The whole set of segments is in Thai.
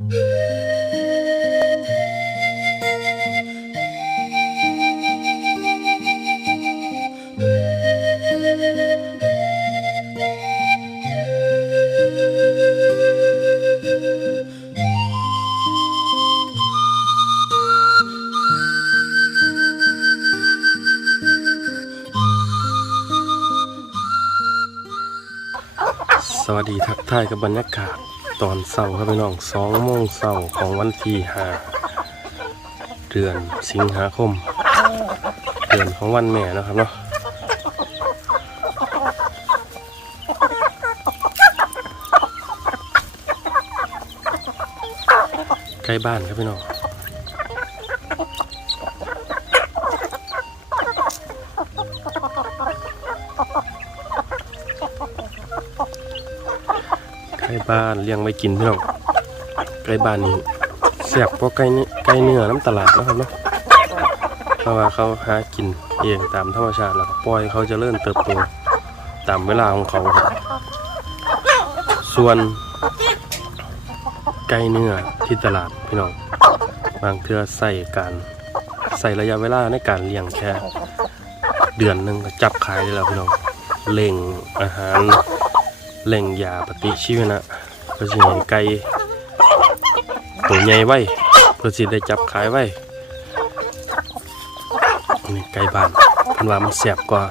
สวัสดีทักทายกับบรรยากาศ ตอนเสาร์ครับพี่น้องสองโมงเสาร์ของวันที่ห้าเดือนสิงหาคม เดือนของวันแม่นะครับเนาะใกล้บ้านครับพี่น้อง บ้านเลี้ยงไว้กินพี่น้องใกล้บ้านนี้เสียบเพราะใกล้ใกล้เนื้อน้ำตลาดนะครับเนาะเพราะว่าเขาหากินเองตามธรรมชาติแล้วปล่อยเขาจะเริ่มเติบโตตามเวลาของเขาครับส่วนไก่เนื้อที่ตลาดพี่น้องบางเทื่อใส่การใส่ระยะเวลาในการเลี้ยงแค่เดือนหนึ่งก็จับขายได้แล้วพี่น้องเล่งอาหารเล่งยาปฏิชีวนะ พื่อสิให้ไก่ตัวใหญ่ไว้ เพื่อสิได้จับขายไว้นี่ไก่บ้านเพันว่ามันแสบกว่า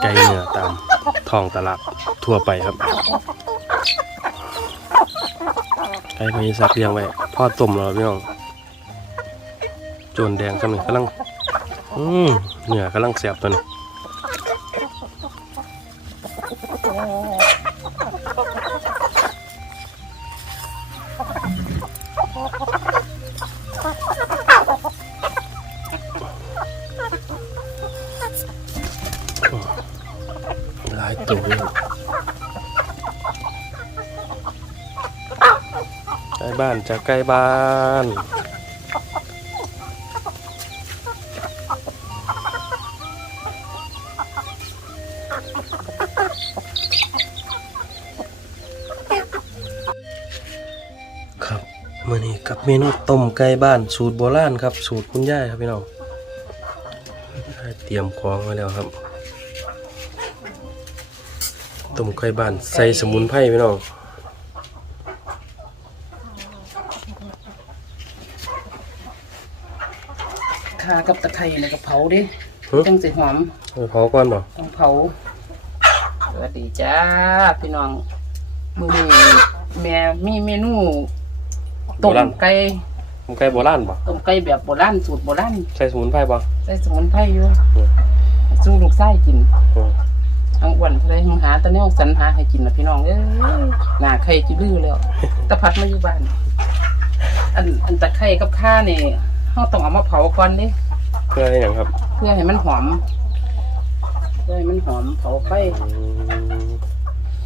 ไก่เนื้อตามท้องตลาดทั่วไปครับ ไก่มีซักเลี้ยงไว้พ่อต้มแล้วพี่น้องโจนแดงกำลังกำลัง อืมเนื้อกำลังแสบตัวนี้ ใกล้บ้านจะใกล้บ้าน ครับมื่อนี้กับเมนูต้มไก่บ้านสูตรโบราณครับ สูตรคุณย่ายครับพี่น้องเตรียมของไว้แล้วครับต้มไก่บ้านใส่สมุนไพรพี่น้อง ข่ากับตะ ไคร้แล้วก็เผาดิหึ จังสิหอมเอาเผาก่อนบ่ต้องเผาสวัสดีจ้าพี่น้องมื้อนี้แม่มีเมนูต้มไก่ต้มไก่โบราณบ่ต้มไก่แบบโบราณสูตรโบราณใส่สมุนไพรบ่ใส่สมุนไพรอยู่สู้ลูกไส้กินอืมทั้งอ้วนเท่าไรทั้งหาแตะแนวสรรหาให้กินนะพี่น้องเอ้ยหน้าไข่จิลือแล้วตะพัดมาอยู่บ้าน อันอันตะไคร้กับข้านี่เฮาต้องเอามาเผาก่อนเด้เพื่อให้หยังครับเพื่อให้มันหอมเพื่อให้มันหอมเผาไฟอืม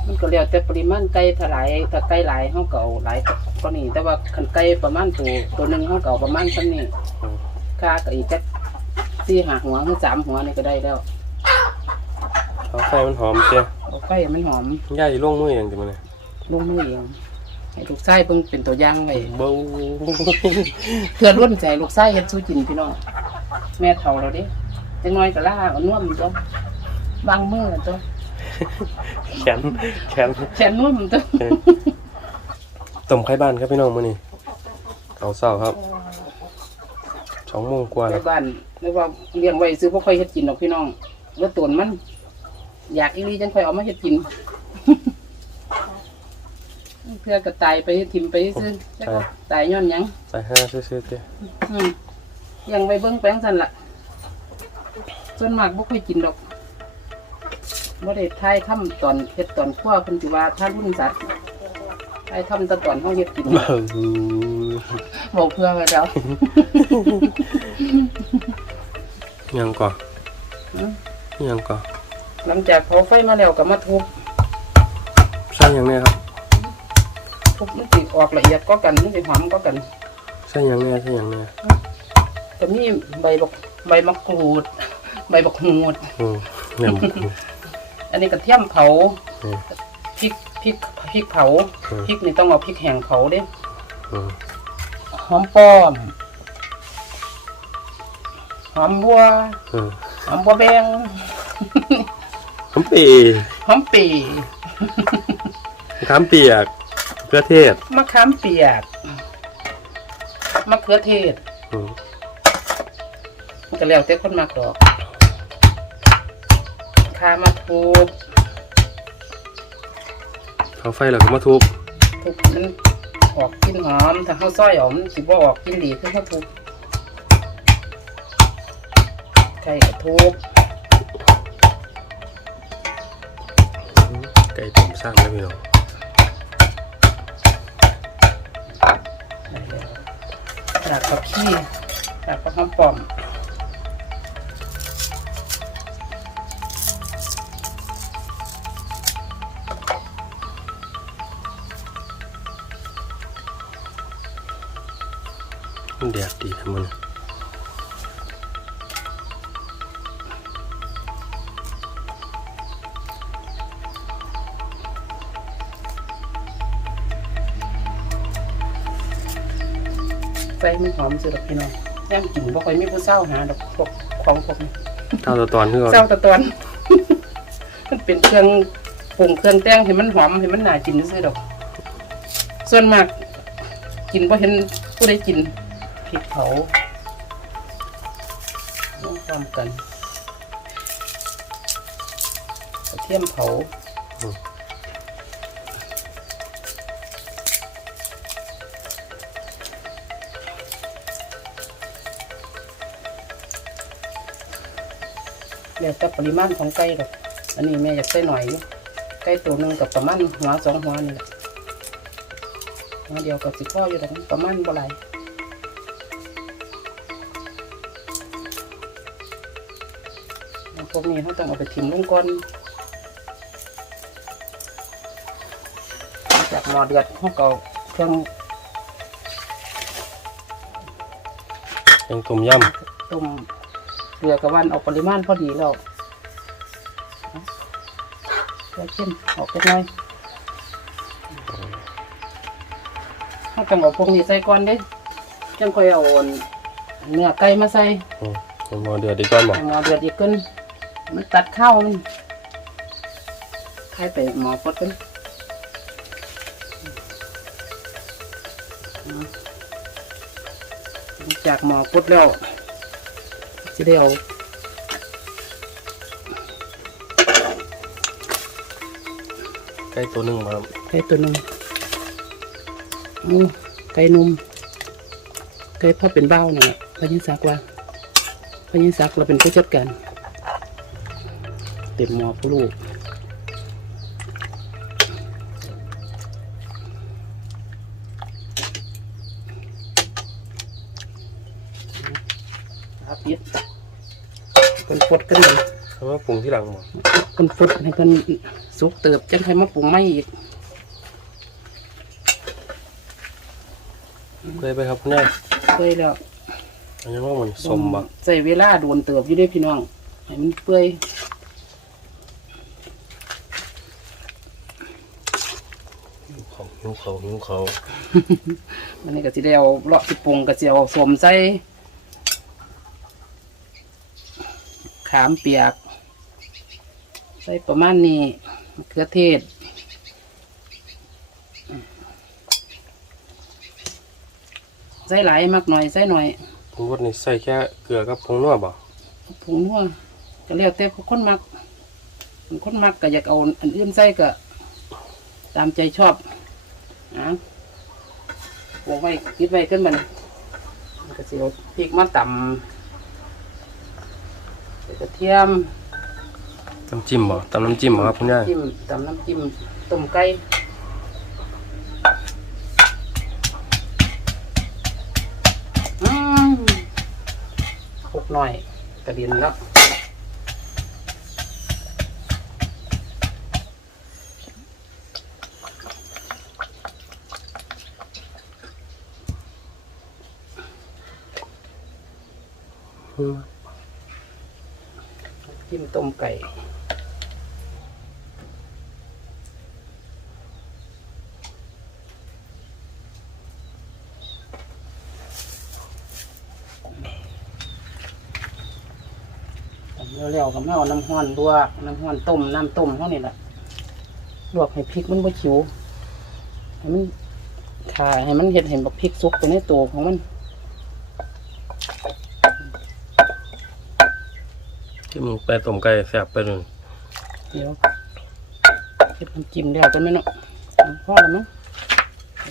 มันก็แล้วแต่ปริมาณไก่ถ้าหลายถ้าไก่หลายเฮาก็เอาหลายก็นี่แต่ว่าคันไก่ประมาณตัวตัวหนึงเฮาก็เอาประมาณซั่นนี้อืมค่าก็อีกจักสี่ห้าหัวหรือสามหัวนี่ก็ได้แล้วเอาไฟมันหอมเชียวเอาไฟให้มันหอมย่ายลงมือเองจังเลยลงมือเองให้ลูกไส้เพิ่งเป็นตัวอย่างไว้เบ้าเพื่อรุ่นใจลูกไส้เฮ็ดสู้กินพี่น้อง แม่เฒ่าแล้วเด้จังน้อยก็ล่าเอาน่วมจ้ะบางมือจ้ะแขนแขนแขนน่วมจ้ะต้มไข่บ้านครับพี่น้องมื้อนี้เอาเศร้าครับสองโมงกว่าในแล้วบ้านไม่ว่าเลี้ยงไว้ซื้อพวกค่อยเฮ็ดกินหรอกพี่น้องแล้วตนมัน อยากอีหลีจังค่อยเอามาเฮ็ดกิน เพื่อกระตายไปทิมไปซื้อแล้วก็ตายย้อนหยังใส่ห้าซื่อๆเจ้อืม เลี้ยังไปเบิ่งแปลงสั่นล่ะส่วนมากบ่ค่อยกินดอกบ่ได้ทายค่ำตอนเฮ็ดตอนคั่วเพิ่นสิว่าทานรุ่นสัตว์ทายค่ำแตะตอนเฮาเฮ็ดกินเบ้าบอกเพื่อไว้แล้วยังก่อนอืมยังก่อนหลังจากเผาไฟมาแล้วก็มาทุบใส่หยังเนี่ยครับทุบมันสิออกละเอียดก็กันมันสิหอมก็กันใส่หยังเนี่ยใส่หยังเนี่ ยก็มีใบบักใบมะกรูด ใบบักหูด อืมเนี่ยอันนี้กระเทียมเผาอืมพริกพริกพริกเผาอืม พริกนี่ต้องเอาพริกแห้งเผาเด้ออืมหอมป้อมหอมบัวอืมหอมบัวแบงน้ำปีหอมปีน้ำเปียกเกลือเทศมะขามเปียกมะเขือเทศอืมมัน ก็แล้วแต่คนมักดอกคามาทูบเขาไฟแล้วก็มาทุบทุบมันออกกลินหอมถ้าเขาซอยออกมันสิบ่ออกกลินดีคือเขาทุบไข่ก็ทุบไก่ต้มสร้างแล้วพี่น้องได้แล้วจากกับขี้จากกับหอมป้อม แดดดีทั้งมันใส่มันหอมสุดอกพี่น้องย่ำกินบ่ค่อยมีผู้เศร้าหาดอกพวกของพวกนี้เท่าตัวตอนคือเศร้าแตะตอน มันเป็นเครื่องปรุงเครื่องแต่งให้มันหอมให้มันน่ากินซื่อๆดอก ส่วนมาก กินบ่เห็นผู้ใดกินพ ริกเผาลองความกันกระเทียมเผาแล้วแต่ปริมาณของไก่ดอกอันนี้แม่อยากใส่หน่อยไก่ตัวหนึ่งกับประมาณหัวสองหัวนี่แหละหัวเดียวกับสิพ่ออยู่ดอกประมาณบ่ายแล้ พวกนี้เขาต้องเอาไปทิมลงก่อนจากหม้อเดือดเขาก็เอาเครื่องยังต้มยต้มเกลือกับวันเอาปริมาณพอดีแล้วเกลือเข้มออกไปหน่อยเขาต้องเอาพวกนี้ใส่ก่อนเด้จังค่อยเอาเนื้อไก่มาใส่ำอืมมันหมอเดือดดีก่อนบอกหม้อเดือดอีกขึ้น มันตัดข้าวมันใครไปหมอพดกันหลังจากหมอพดแล้วจะได้เอาไก่ตัวหนึ่งมาไก่ตัวหนึงอือไก่นุ่มไก่พ่อเป็นเบ้าเนี่ยพยินศักดิ์ว่าพยินศักดิ์เราเป็นผู้จัดการเต็มหมอผู้ลูกครับยิดเป็นฟดกันเลยทำไมปรุงที่หลังบอกเป็นฟดให้เป็นสุกเติบจังให้มาปรุงไม่อีกเคยไปครับคุณแม่เคยแล้วอันนี้ว่ามันสมบ่ใส่เวลาโดนเติบอยู่เด้วยพี่น้องให้มันเปื่อย เขาหิวเขาหิวเขามันนี่ก็สิได้เอาเลาะสิปรุงก็สิเอาสวมใส่ขามเปียก ใส่ประมาณนี้มะเขือเทศใส่หลายมากหน่อยใส่หน่อยผงรสนี่ใส่แค่เกลือกับผงนัวบ่ผงนัวก็แล้วแต่คนมักคนมักก็อยากเอาอันอื่นใส่ก็ตามใจชอบ อะวงไว้คิดไว้ขึ้นมันมันก็สิเอาพริกมาตำใส่กระเทียมน้ำจิ้มบ่ตำน้ำจิ้มบ่ครับคุณแม่จิ้มตำน้ำจิ้มต้มไก่อืมคลุกหน่อยกระเด็นแล้ว ต้มไก่ เร็วๆกับแม่เอาน้ำห้อนลวกน้ำห้อนต้ม น้ำต้มเท่านี้แหละลวกให้พริกมันบ่ชิวให้มันถ่ายให้มันเห็ดเห็นบักพริกซุกไปในตัวของมัน ที่มึงไปต้มไก่แซ่บไปนู่นเดี๋ยวเห็ดน้ำจิ้มแล้วกันไหมเนาะพ่อแล้วมั้ง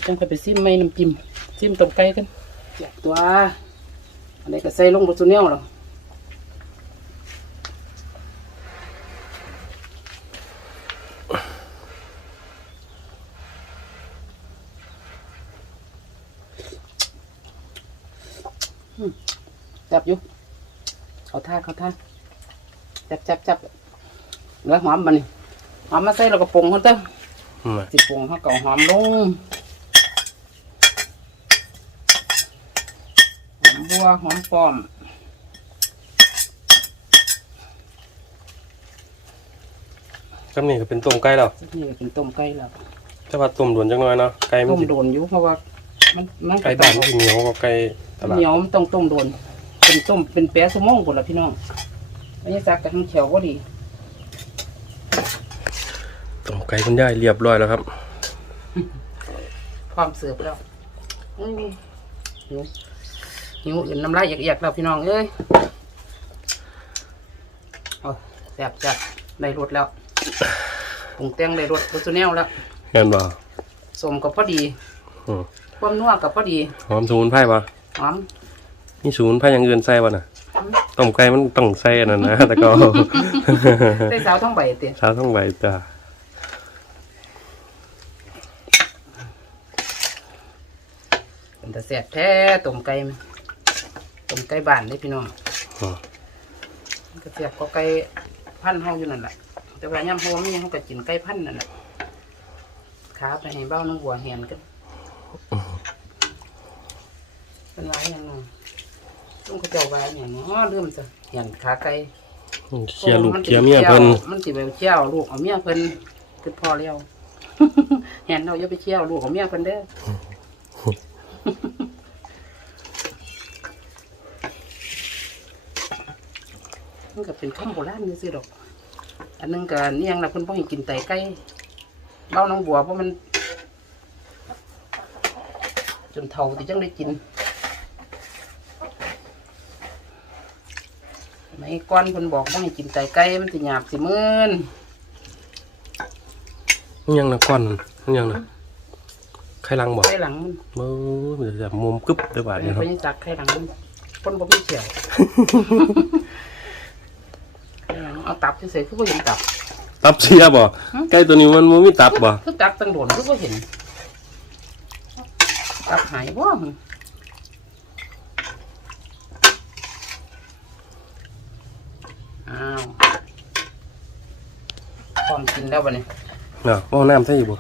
จังค่อยไปซิมไม่น้ำจิ้มซิมต้มไก่กันเจ็บตัวอันนี้ก็ใส่ลงบนสุเนียวหรอจับอยู่เขาท่าเขาท่า จับจับจับแล้วหอมมันนี่หอมมาใส่แล้วก็ปรุงเขาเต้อืมสิปรุงเขาก็เอาหอมลงหอมบัวหอมป้อมก็นี่ก็เป็นต้มไก่แล้วนี่ก็เป็นต้มไก่แล้วแต่ว่าต้มด่วนจังน้อยเนาะไก่มันต้มสิโดนอยู่เพราะว่า มันมันไก่บ้านมันสิเหนียวกว่าไก่ตลาดเหนียวมันต้องต้มโดนเป็นต้มเป็นแปะสมองคนละพี่น้อง อันนี้ซักกับทั้งเขียวก็ดีต้มไก่คุณยายเรียบร้อยแล้วครับ พร้อมเสิร์ฟแล้วอื้อหิวหิวอื่นน้ำลายเอียกๆแล้วพี่น้องเอ้ยเอาแซ่บจัดได้รสแล้วปรุงแต่งได้รสรสแนวแล้วเห็นบ่สมกับพอดีอืมความนัวกับพอดีหอมสมุนไพรบ่หอมมีสมุนไพรอย่างอื่นใส่บ่น่ะ ต้มไก่มันต้องใส่อันนั้นนะแต่ก็ได้สาวท้องใบเตียเช้าต้องใบจ้าเป็นแต่แซ่บแท้ต้มไก่มันต้มไก่บ้านเลยพี่น้องอืมมันก็แซ่บก็ไก่พันธุ์เฮาอยู่นั่นแหละแต่ว่าย่ำเฮามีเฮาก็กินไก่พันธุ์นั่นแหละขาไปให้เบ้าน้องบัวแหนกันเป็นไรอย่างน้องต้อง เขาเจ้าว่าอย่างเนาะเริ่มจะเห็นขาไก่เคลียร์ลูกเคลียร์เมียเพิ่นมันสิไปเชี่ยวลูกเอาเมียเพิ่นคือพอแล้วเห็นเราอย่าไปเชี่ยวลูกเอาเมียเพิ่นเด้อมันก็เป็นคำโบราณนี่สิดอก อันหนึงก็เนียงละเพิ่นบ่ให้กินไตไก่เบ้าน้องบัวเพราะมัน จนเท่าที่จังได้กิน ในก้อนเพิ่นบอกบ่ให้กินไตไก่มันสิหยาบสิมึนมันยังนะก้อนมันยังนะไข่ลังบ่ไข่หลังมันโอ้ยมันจะมุมกึบเด้อบาดเป็นี้นคพรับญาจักไข่หลังมันคนบ่มีเฉียวไข่หลังเอาตับเฉยๆคือบ่เห็นตับ ตับเสียบ่ไก่ตัวนี้มันบ่มีตับบ่คือตับตั้งโดนคือบ่เห็นตับหายบ่มันอ้าว พร้อมกินแล้วบัดนี้เนาะเอาน้ำใส่อยู่บ่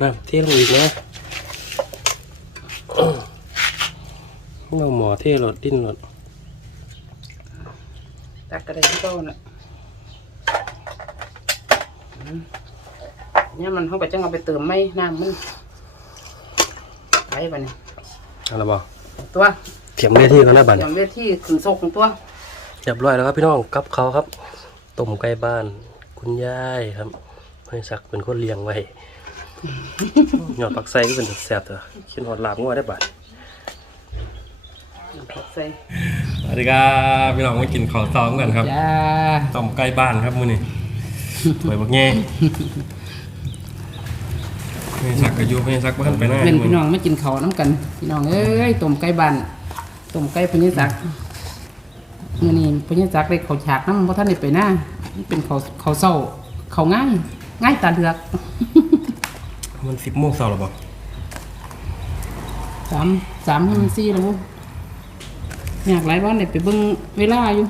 น้ำเทลงอีกนะเอาหมอเทรถดิ้นรถตักกระไดที่เก้าน่ะอืมเนี่ยมันเขาไปจังเอาไปเติมไหมน้ำมันไปบัดนี้เอาละบ่ตัวเตรียมเวทีแล้วนะบัดอนี้ย่างเวทีขึ้นโซกของตัวเรียบร้อยแล้วครับพี่น้องกับเขาวครับต้มไก่บ้าน คุณยายครับให้สักเป็นคนเลี้ยงไว้หยอดปักไส้ก็เป็นแซ่บเถอะคิดหอดลาบงัวได้บัดผักใส่สวัสดีครับพี่น้องมากินข้าวซ้อมกันครับจ้าต้มไก่บ้านครับมื้อนี้ถวยบักแง่ให้สักกระยุให้สักบ้านไปหน้าเป็นพี่น้องไม่กินข้าวน้ำกัน พี่น้องเอ้ยต้มไก่บ้านต้มไก่พญาจักมื่อนี้พญาจักได้ข้าวฉากน้ำเพราะท่านได้ไปหน้ามัน เป็นข้าวข้าวเศร้าข้าวง่าย ง่ายตาเดือกมันสิบโมงเช้าหรอบ่สามสามให้มันสี่แล้วบุอยากหลายวันเนี่ยไปเบิ่งเวลาอยู่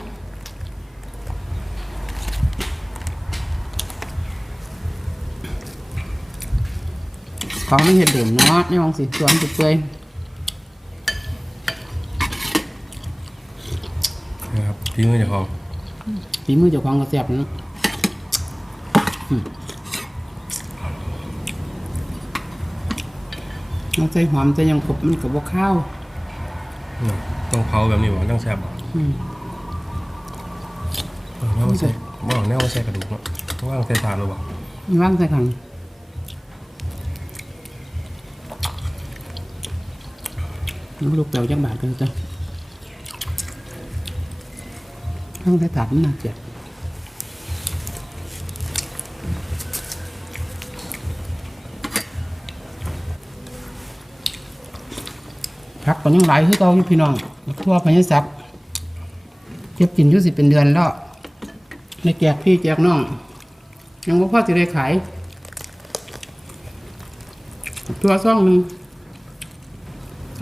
ของมันเห็ดเด่นเนาะนี่มองสิสวนสุดเปื่อยนะครับพี่มือเจ้าของ ฝีมือเจ้าของก็แซ่บนะอืมเอาใจหอมใจยังขบมันกับว่าข้าวเนี่ยต้องเผาแบบนี้บ่ต้องแซ่บบ่อืมเอาแนวมาใส่บ่เอาแนวมาใส่กระดูกเนาะว่างใส่ถาดหรือเปล่ามีว่างใส่ขังลูกเต๋อจักบาทกันจ้ะ ว่างใส่ถาดมันน่าเจ็บพักก็ยังหลายคือเก่าอยู่พี่น้องทั่วพญศักดิ์เก็บกินอยู่สิเป็นเดือนแล้วในแจกพี่แจกน้อง ยังบ่าพ่อจะได้ขายตัวซ่องหนึง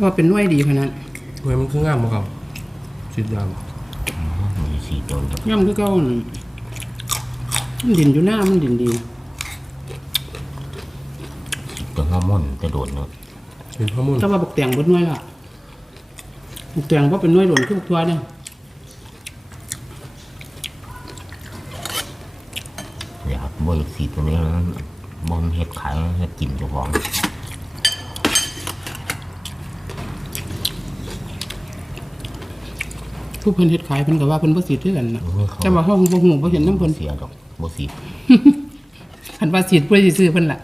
ก็เป็นน่วยดีขนาดทำไมมันคืองามบ่ครับสิดยาม มีสี่ตัวครับย่ำคือเก่านั่นมันดินอยู่หน้ามันดินดีตัวงอม่อนจะโดดเนาะเป็นข้อมูลถ้าว่าบักแตงเบดหน่วยล่ะบักแตงเพราะเป็นหน่วยหล่นคือบักทัวเนี่ยอยากบ่อยากสี่ตัวนี้มันบ่มเฮ็ดขายเฮ็ดกินเจ้าของ ผู้เพิ่นเฮ็ดขายเพิ่นก็ว่าเพิ่นบ่สิทธิ์คือกันนะเออเขาแต่ว่าเฮาบ่ฮู้บ่เห็นนำเพิ่นเสียดอกบ่สีคันว่าสิทธิ์ผู้ใดสิซื้อเพิ่นล่ะ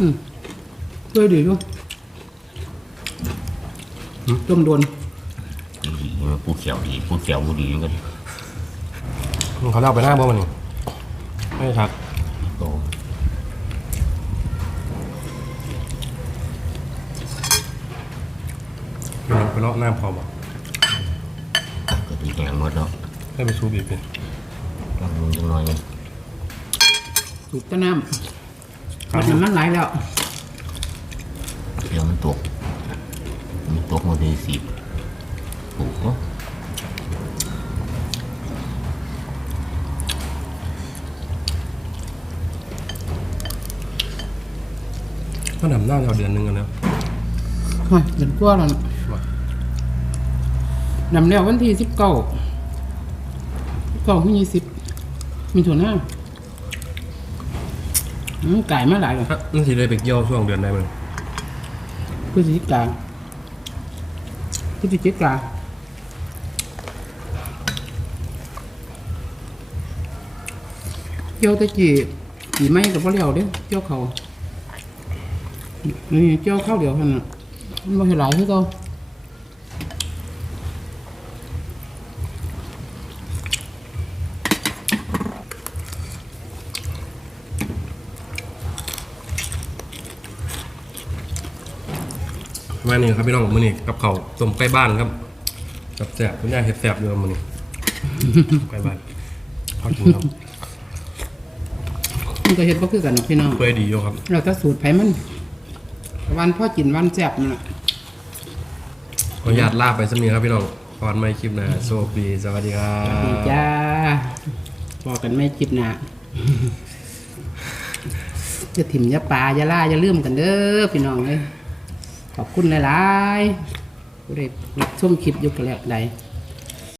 อืมช่วยดีอยู่ต้มโดนดีมันผู้เขียวดีผู้เขียวบ่ดีก็เขาเล่าไปหน้าบ่มันนี่ไม่ทัก โต ไปลองไปเลาะหน้าพอบ่ก็ดีแหงหมดแล้วให้ไปซูบีบเป็นต้องมึงจังน้อยนึงสูบแต้น้ำมันน้ำมันไหลแล้วเดี๋ยวมันตก มันตกมาได้สิปลูกเนาะก็ดำหน้าเราเดือนหนึงกันแล้วโอ้ยเดือนกว่าแล้วนะว่า นำแล้ววันที่สิบเก้าเก้าที่ยี่สิบมีถั่วหน้าอืมไก่มาหลายกว่าฮะนั่นสิเลยไปเกี่ยวช่วงเดือนใดมันพฤศจิกาพฤศจิกาเกี่ยวแตะกี้กี่ไม้กับพ่อเลี้ยวเด้อเกี่ยวเขานี่เกี่ยวข้าวเดียวเท่านั้นน่ะมันไม่หลายคือเขา มานี่ครับพี่น้องมื้อนี้กับเขาวต้มไก่บ้านครับกับแซ่บคุณยายเฮ็ดแซ่บอยู่มื้อนี้ไก่บ้านทอดกินครับมันก็เห็ดบ่คือกันเนาะพี่น้อง เปื่อยดีอยู่ครับเราจะสูตรไผมัน วันพ่อกินวันแซ่บนั่นล่ะ ขออนุญาตลาไปสักนิดครับพี่น้องพรไม่คลิปหนะโชคดีสวัสดีครัดีบจ้าบอกกันไม่จิบหนาจะถิ่มอยาปลาอยาล่าอย่าลืมกันเด้อพี่น้องเลย ขอบคุณหลายๆผู้ใดรับชมคลิปอยู่กันแล้วใด